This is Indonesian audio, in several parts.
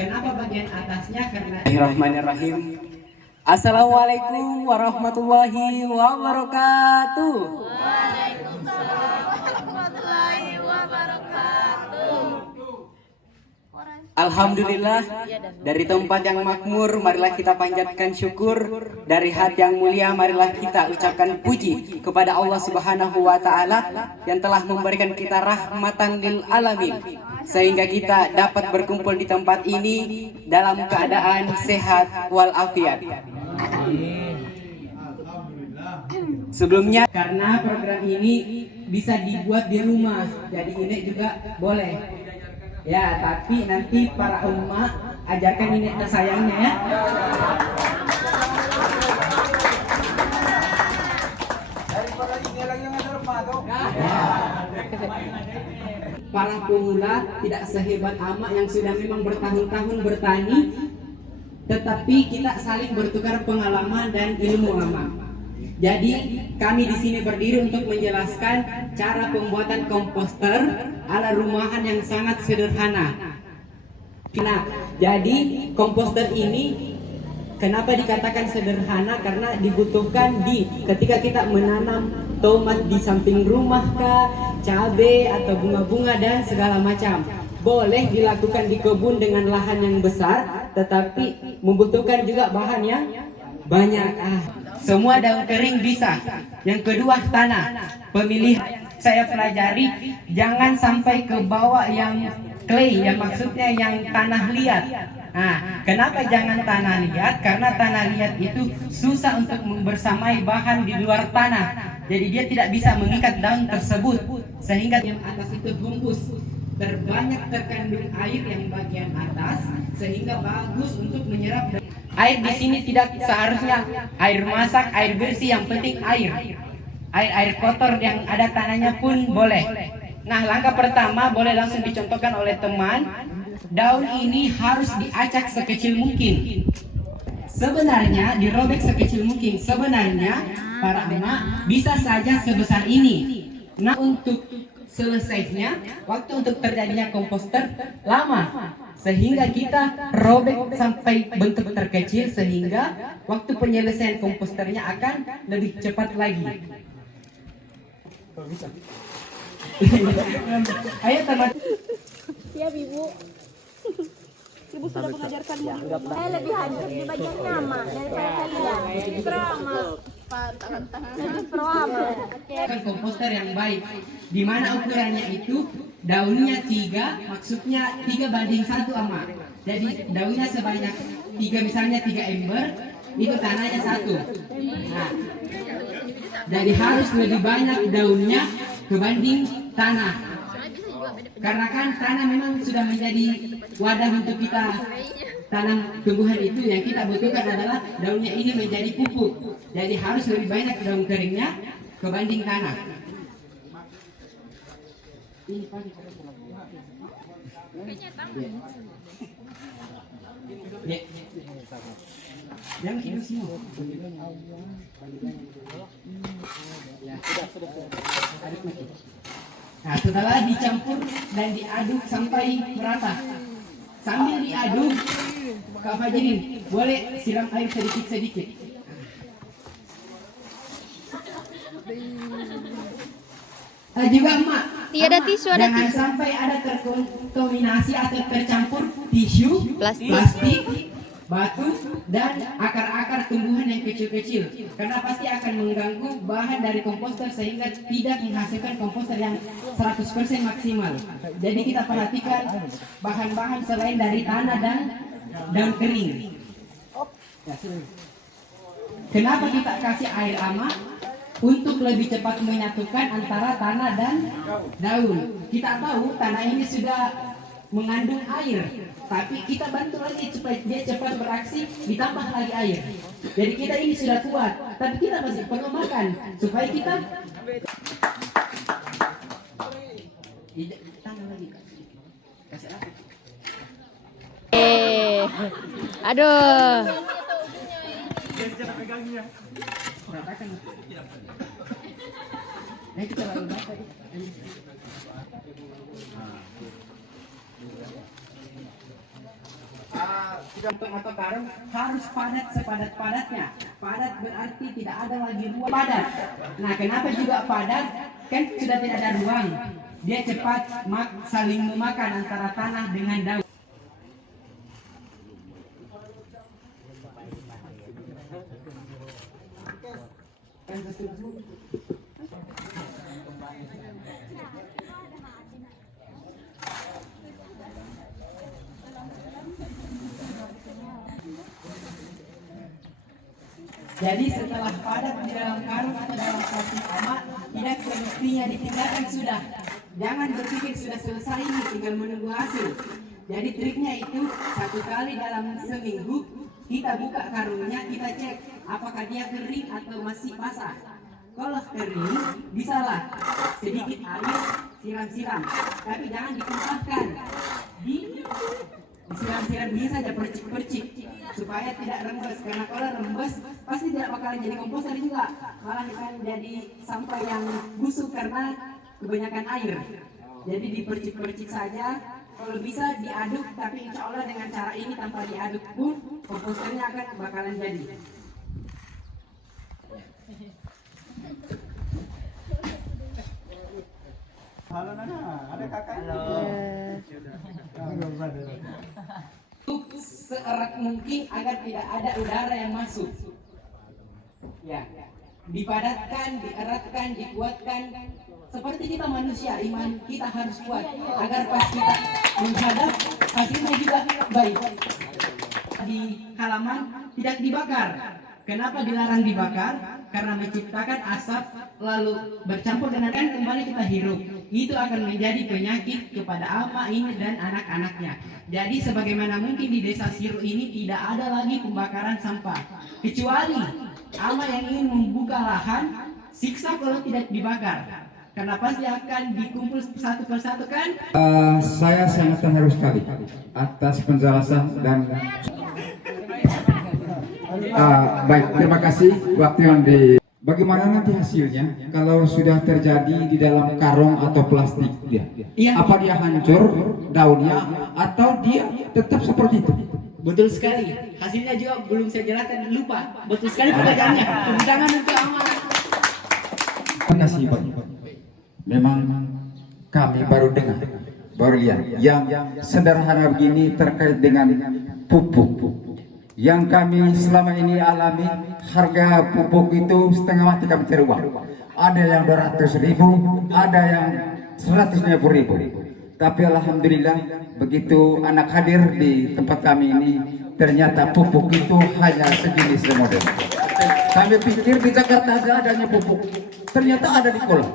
Kenapa bagian atasnya? Karena Bismillahirrahmanirrahim. Assalamualaikum warahmatullahi wabarakatuh. Waalaikumsalam warahmatullahi wabarakatuh. Alhamdulillah, dari tempat yang makmur marilah kita panjatkan syukur, dari hati yang mulia marilah kita ucapkan puji kepada Allah Subhanahu wa taala yang telah memberikan kita rahmatan lil alamin sehingga kita dapat berkumpul di tempat ini dalam keadaan sehat walafiat. Sebelumnya, karena program ini bisa dibuat di rumah, jadi ini juga boleh. Ya, tapi nanti para umat ajarkan ini tersayangnya ya. Para pemula tidak sehebat Ama yang sudah memang bertahun-tahun bertani, tetapi kita saling bertukar pengalaman dan ilmu Ama. Jadi kami di sini berdiri untuk menjelaskan cara pembuatan komposter ala rumahan yang sangat sederhana. Nah, jadi komposter ini kenapa dikatakan sederhana? Karena dibutuhkan ketika kita menanam tomat di samping rumah kah, cabai atau bunga-bunga dan segala macam. Boleh dilakukan di kebun dengan lahan yang besar, tetapi membutuhkan juga bahan yang banyak. Semua daun kering bisa. Yang kedua, tanah. Pemilihan saya pelajari jangan sampai ke bawah yang clay, yang maksudnya yang tanah liat. Nah, kenapa jangan tanah liat? Karena tanah liat itu susah untuk membersamai bahan di luar tanah. Jadi dia tidak bisa mengikat daun tersebut, sehingga yang atas itu bungkus. Terbanyak terkandung air yang bagian atas, sehingga bagus untuk menyerap. Air di sini tidak seharusnya air masak, air bersih, yang penting air. Air kotor yang ada tanahnya pun boleh. Nah, langkah pertama boleh langsung dicontohkan oleh teman. Daun ini harus diacak sekecil mungkin. Sebenarnya dirobek sekecil mungkin. Sebenarnya para emak bisa saja sebesar ini. Nah, untuk selesainya, waktu untuk terjadinya komposter lama, sehingga kita robek sampai bentuk terkecil, sehingga waktu penyelesaian komposternya akan lebih cepat lagi. Ayo teman. Siap Ibu. Ibu sudah mengajarkanmu. Saya lebih hancur di bagian nama daripada kalian. Drama. Kan komposter yang baik, di mana ukurannya itu daunnya 3, maksudnya 3:1 Ama. Jadi daunnya sebanyak 3, misalnya 3 ember, itu tanahnya 1. Nah, jadi harus lebih banyak daunnya kebanding tanah. Karena kan tanah memang sudah menjadi wadah untuk kita tanam tumbuhan itu, yang kita butuhkan adalah daunnya ini menjadi pupuk. Jadi harus lebih banyak daun keringnya kebanding tanah. Yang itu sih. Nah, setelah dicampur dan diaduk sampai merata. Sambil diaduk, Kak Fajrin boleh siram air sedikit-sedikit. Juga emak, Tiada tisu, ada jangan tisu. sampai ada terkontaminasi atau tercampur tisu, Plastik. batu, dan akar-akar tumbuhan yang kecil-kecil, karena pasti akan mengganggu bahan dari komposter sehingga tidak menghasilkan komposter yang 100% maksimal. Jadi kita perhatikan bahan-bahan selain dari tanah dan daun kering. Kenapa kita kasih air Ama? Untuk lebih cepat menyatukan antara tanah dan daun. Kita tahu tanah ini sudah mengandung air, tapi kita bantu lagi supaya dia cepat beraksi, ditambah lagi air. Jadi kita ini sudah kuat, tapi kita masih perlu makan supaya kita tangan lagi. Kasih apa? Aduh. Kita lalu dapat. atau karung harus padat sepadat-padatnya. Padat berarti tidak ada lagi ruang padat. Nah, kenapa juga padat? Kan sudah tidak ada ruang. Dia cepat saling memakan antara tanah dengan daun. Jadi setelah padat di dalam karung atau dalam plastik amat, tidak semestinya ditinggalkan sudah. Jangan berpikir sudah selesai ini, tinggal menunggu hasil. Jadi triknya itu, satu kali dalam seminggu kita buka karungnya, kita cek apakah dia kering atau masih basah. Kalau kering, bisalah sedikit air siram-siram, tapi jangan ditumpahkan. Disiram-siram ini saja, percik-percik supaya tidak rembes, karena kalau rembes pasti tidak bakalan jadi komposter juga, malah akan jadi sampah yang busuk karena kebanyakan air. Jadi dipercik-percik saja, kalau bisa diaduk, tapi insya Allah dengan cara ini tanpa diaduk pun komposternya akan bakalan jadi. Halo Nana, ada kakak? Halo. Seerat mungkin agar tidak ada udara yang masuk. Ya, dipadatkan, dieratkan, dikuatkan. Seperti kita manusia, iman kita harus kuat agar pas kita menghadap hasilnya juga baik. Di halaman tidak dibakar. Kenapa dilarang dibakar? Karena menciptakan asap lalu bercampur dengan air kembali kita hirup. Itu akan menjadi penyakit kepada ama ini dan anak-anaknya. Jadi sebagaimana mungkin di desa Siru ini tidak ada lagi pembakaran sampah. Kecuali ama yang ingin membuka lahan, siksa kalau tidak dibakar. Karena pasti akan dikumpul satu persatu kan? Saya sangat terharu sekali atas penjelasan dan baik, terima kasih waktu yang di. Bagaimana nanti hasilnya kalau sudah terjadi di dalam karung atau plastik dia? Iya. Apa dia hancur daunnya atau dia tetap seperti itu? Betul sekali. Hasilnya juga belum saya jelaskan, lupa. Betul sekali pertanyaannya. Tepuk tangan untuk ama. Terima kasih Pak. Memang kami baru dengar, baru lihat yang sederhana begini terkait dengan pupuk. Yang kami selama ini alami, harga pupuk itu setengah mati kami cari uang. Ada yang 200.000, ada yang 150.000. Tapi alhamdulillah begitu anak hadir di tempat kami ini, ternyata pupuk itu hanya sejenis model. Kami pikir di Jakarta saja adanya pupuk, ternyata ada di Kolong.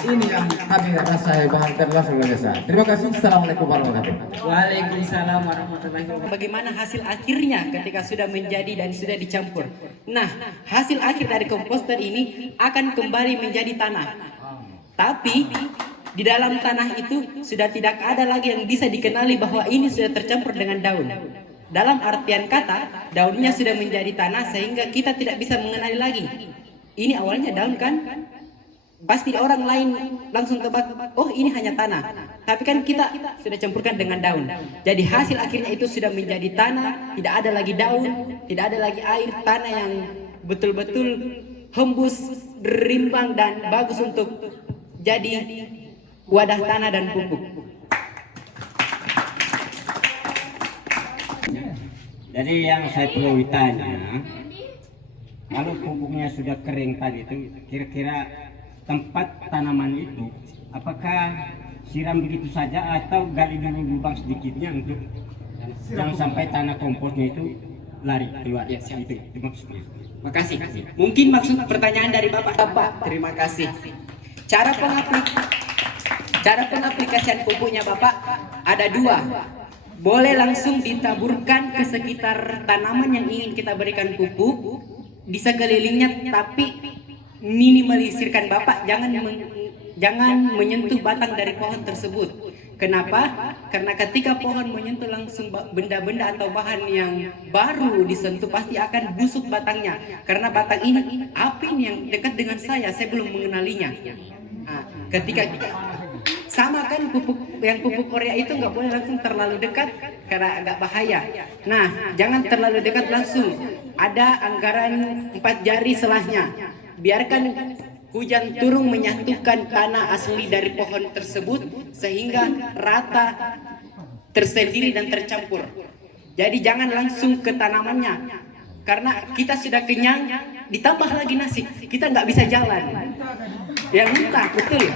Ini yang kami rasa hebat dan luar biasa. Terima kasih. Assalamualaikum warahmatullahi wabarakatuh. Waalaikumsalam warahmatullahi wabarakatuh. Bagaimana hasil akhirnya ketika sudah menjadi dan sudah dicampur? Nah, hasil akhir dari komposter ini akan kembali menjadi tanah. Tapi di dalam tanah itu sudah tidak ada lagi yang bisa dikenali bahwa ini sudah tercampur dengan daun. Dalam artian kata, daunnya sudah menjadi tanah sehingga kita tidak bisa mengenali lagi. Ini awalnya daun kan? Pasti orang lain langsung tebak, oh ini hanya tanah. Tapi kan kita sudah campurkan dengan daun. Jadi hasil akhirnya itu sudah menjadi tanah, tidak ada lagi daun, tidak ada lagi air, tanah yang betul-betul hembus, berimbang dan bagus untuk jadi wadah tanah dan pupuk. Jadi yang saya perlu tanya, kalau pupuknya sudah kering tadi itu, kira-kira tempat tanaman itu, apakah siram begitu saja atau gali dulu lubang sedikitnya untuk jangan sampai tanah komposnya itu lari keluar? Ya, siap. Itu maksudnya. Makasih. Mungkin maksud pertanyaan dari Bapak. Terima kasih. Cara pengaplikasian pupuknya Bapak ada dua. Boleh langsung ditaburkan ke sekitar tanaman yang ingin kita berikan pupuk di sekelilingnya, tapi minimalisirkan Bapak jangan menyentuh batang dari pohon tersebut. Kenapa? Karena ketika pohon menyentuh langsung benda-benda atau bahan yang baru disentuh pasti akan busuk batangnya. Karena batang ini api yang dekat dengan saya belum mengenalinya. Nah, ketika Sama kan pupuk Korea itu nggak boleh langsung terlalu dekat karena agak bahaya. Nah, jangan terlalu dekat langsung. Ada anggaran 4 jari selahnya. Biarkan hujan turun menyatukan tanah asli dari pohon tersebut sehingga rata, tersendiri dan tercampur. Jadi jangan langsung ke tanamannya. Karena kita sudah kenyang, ditambah lagi nasi, kita nggak bisa jalan. Yang entah, betul.